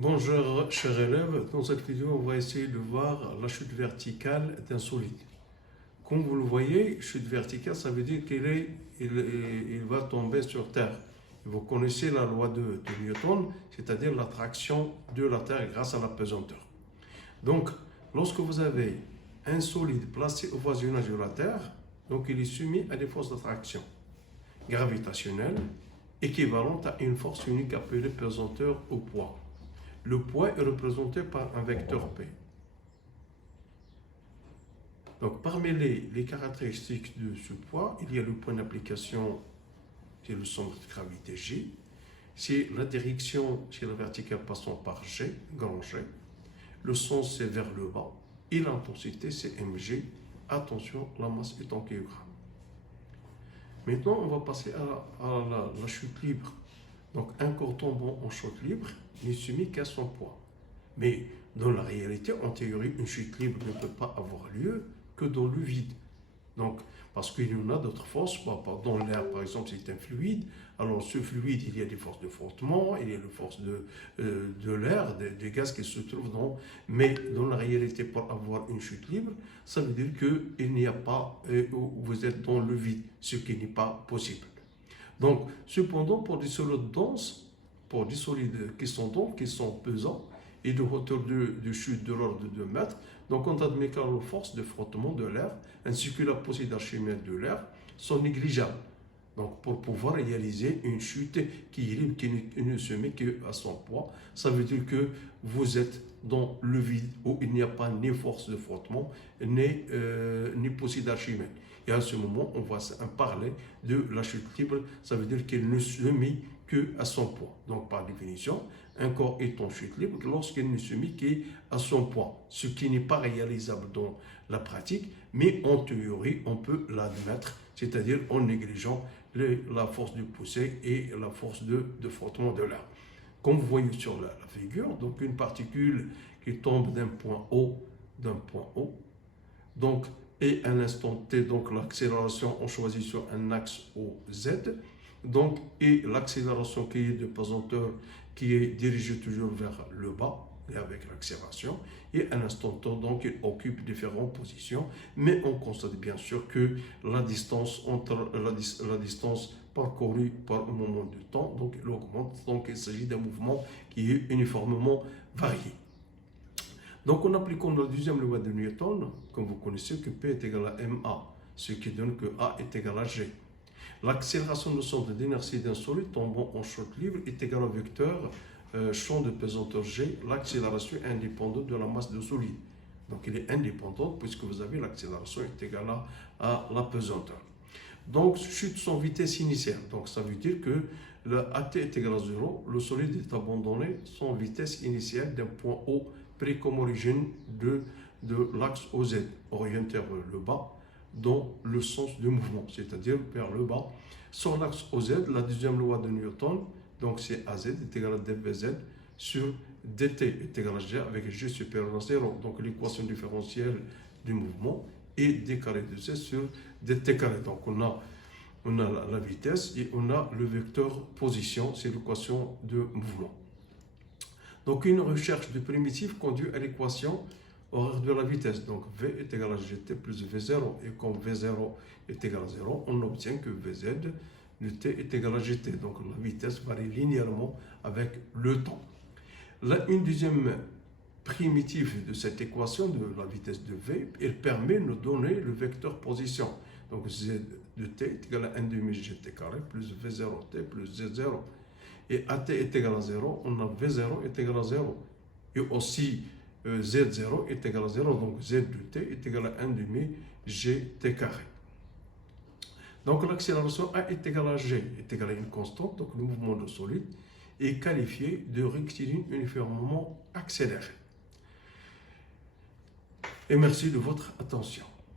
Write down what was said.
Bonjour chers élèves, dans cette vidéo on va essayer de voir la chute verticale d'un solide. Comme vous le voyez, chute verticale ça veut dire il va tomber sur terre. Vous connaissez la loi de Newton, c'est-à-dire l'attraction de la terre grâce à la pesanteur. Donc lorsque vous avez un solide placé au voisinage de la terre, donc il est soumis à des forces d'attraction gravitationnelles équivalentes à une force unique appelée pesanteur au poids. Le poids est représenté par un vecteur P. Donc, parmi les caractéristiques de ce poids, il y a le point d'application, c'est le centre de gravité G. C'est la direction, c'est la verticale passant par G, grand G. Le sens, c'est vers le bas. Et l'intensité, c'est mg. Attention, la masse est en kg. Maintenant, on va passer à la chute libre. Donc, un corps tombant en chute libre n'est soumis qu'à son poids. Mais dans la réalité, en théorie, une chute libre ne peut pas avoir lieu que dans le vide. Donc, parce qu'il y en a d'autres forces, dans l'air par exemple, c'est un fluide. Alors, ce fluide, il y a des forces de frottement, il y a des forces de l'air, des gaz qui se trouvent dans. Mais dans la réalité, pour avoir une chute libre, ça veut dire qu'il n'y a pas, vous êtes dans le vide, ce qui n'est pas possible. Donc, cependant, pour des solides denses, pour des solides qui sont pesants et de hauteur de chute de l'ordre de 2 mètres, donc on admet que les forces de frottement de l'air ainsi que la possibilité d'Archimède de l'air sont négligeables. Donc, pour pouvoir réaliser une chute qui est libre, qui ne se met qu'à son poids, ça veut dire que vous êtes dans le vide où il n'y a pas ni force de frottement, ni possibilité d'Archimède. Et à ce moment, on va parler de la chute libre, ça veut dire qu'elle ne se met qu'à son poids. Donc, par définition, un corps est en chute libre lorsqu'il ne se met qu'à son poids, ce qui n'est pas réalisable dans la pratique, mais en théorie, on peut l'admettre, c'est-à-dire en négligeant la force de poussée et la force de frottement de l'air. Comme vous voyez sur la figure, donc une particule qui tombe d'un point haut, donc, et à l'instant t, donc l'accélération, on choisit sur un axe OZ, donc, et l'accélération qui est de pesanteur qui est dirigée toujours vers le bas, et avec l'accélération, et à l'instant t, donc il occupe différentes positions, mais on constate bien sûr que la distance entre la distance parcourue par un moment de temps, donc elle augmente, donc il s'agit d'un mouvement qui est uniformément varié. Donc, en appliquant la deuxième loi de Newton, comme vous connaissez, que P est égal à ma, ce qui donne que A est égal à G. L'accélération du centre d'inertie d'un solide tombant en chute libre est égale au vecteur champ de pesanteur G. L'accélération est indépendante de la masse du solide. Donc, elle est indépendante puisque vous avez l'accélération est égale à la pesanteur. Donc, chute sans vitesse initiale. Donc, ça veut dire que le AT est égal à 0. Le solide est abandonné sans vitesse initiale d'un point O pris comme origine de l'axe OZ, orienté vers le bas, dans le sens du mouvement, c'est-à-dire vers le bas. Sur l'axe OZ, la deuxième loi de Newton, donc c'est AZ est égal à dvz sur dt est égal à g avec g supérieur à 0. Donc l'équation différentielle du mouvement est d carré de z sur dt carré. Donc on a la vitesse et on a le vecteur position, c'est l'équation de mouvement. Donc, une recherche de primitif conduit à l'équation horaire de la vitesse. Donc, V est égal à GT plus V0. Et comme V0 est égal à 0, on obtient que VZ de T est égal à GT. Donc, la vitesse varie linéairement avec le temps. Là, une deuxième primitive de cette équation de la vitesse de V, elle permet de nous donner le vecteur position. Donc, Z de T est égal à 1 demi GT carré plus V0T plus Z0. Et AT est égal à 0, on a V0 est égal à 0. Et aussi Z0 est égal à 0, donc Z de T est égal à 1 demi GT carré. Donc l'accélération A est égal à G, est égal à une constante, donc le mouvement de solide est qualifié de rectiligne uniformément accéléré. Et merci de votre attention.